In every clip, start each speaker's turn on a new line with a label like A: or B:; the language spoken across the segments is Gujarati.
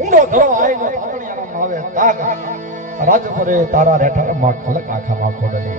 A: ઊંડો ધરો આઈ ગયો પાતળિયારામ આવે તાગ રાજ પરે તારા રેઠામાં ખલક આખામાં ખોડલી.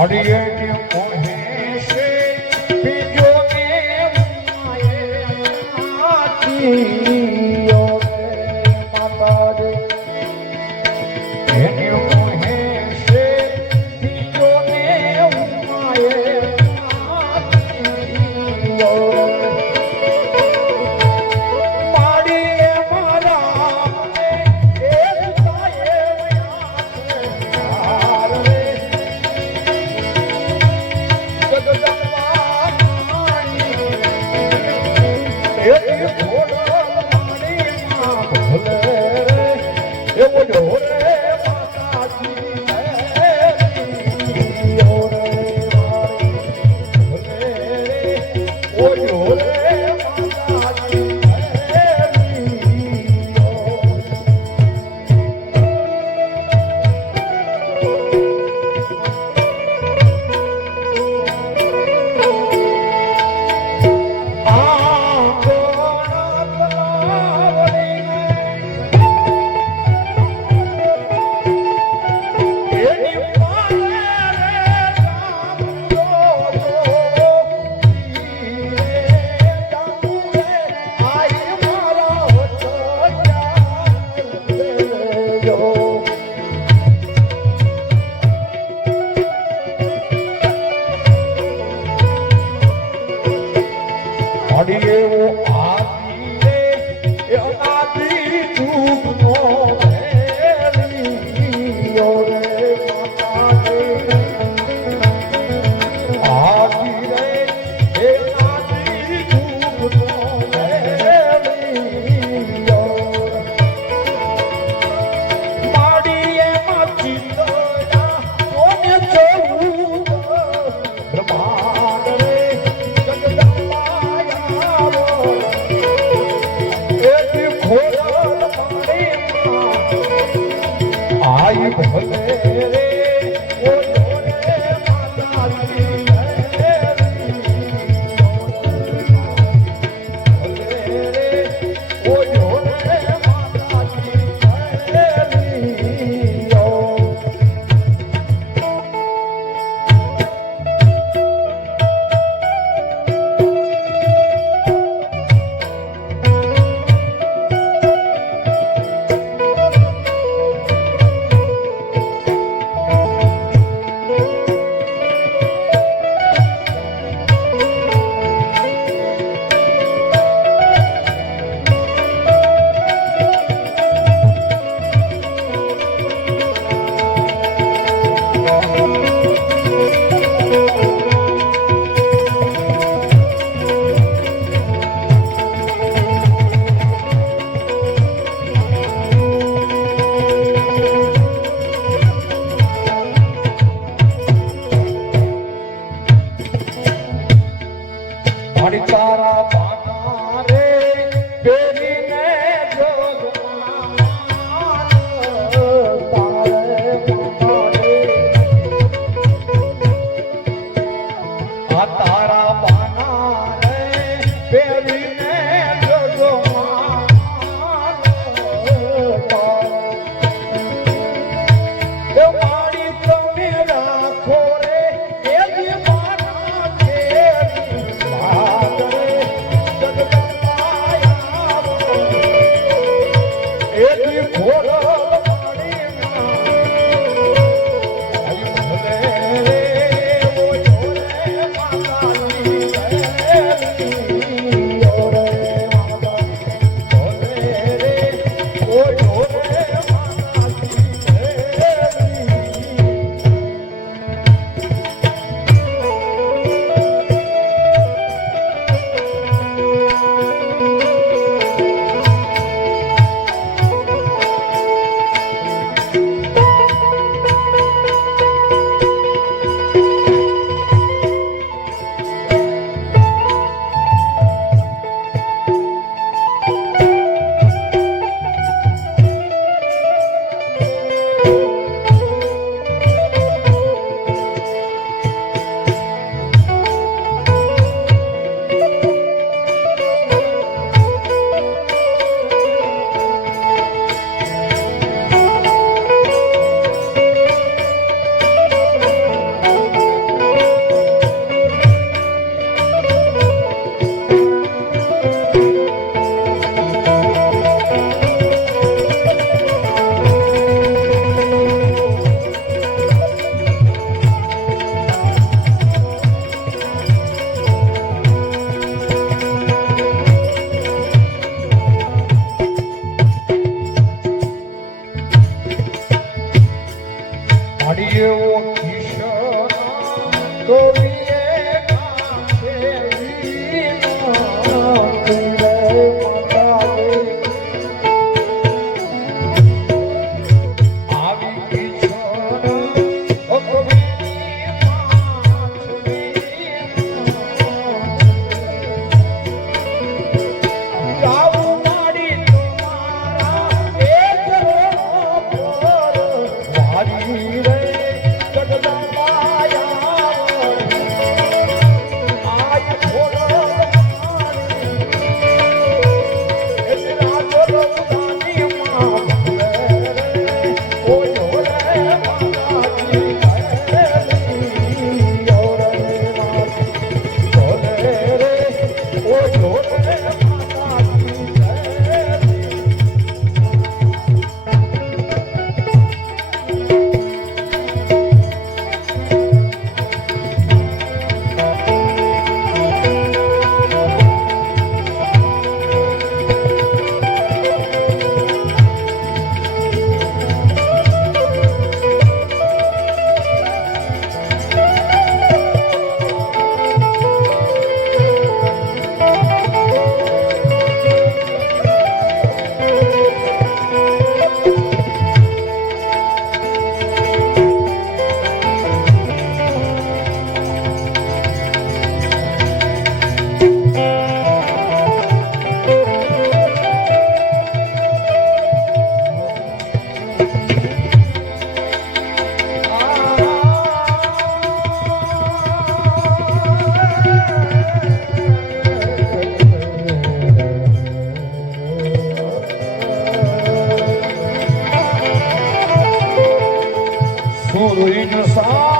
B: audience મારી તારા મારી Muro e dançar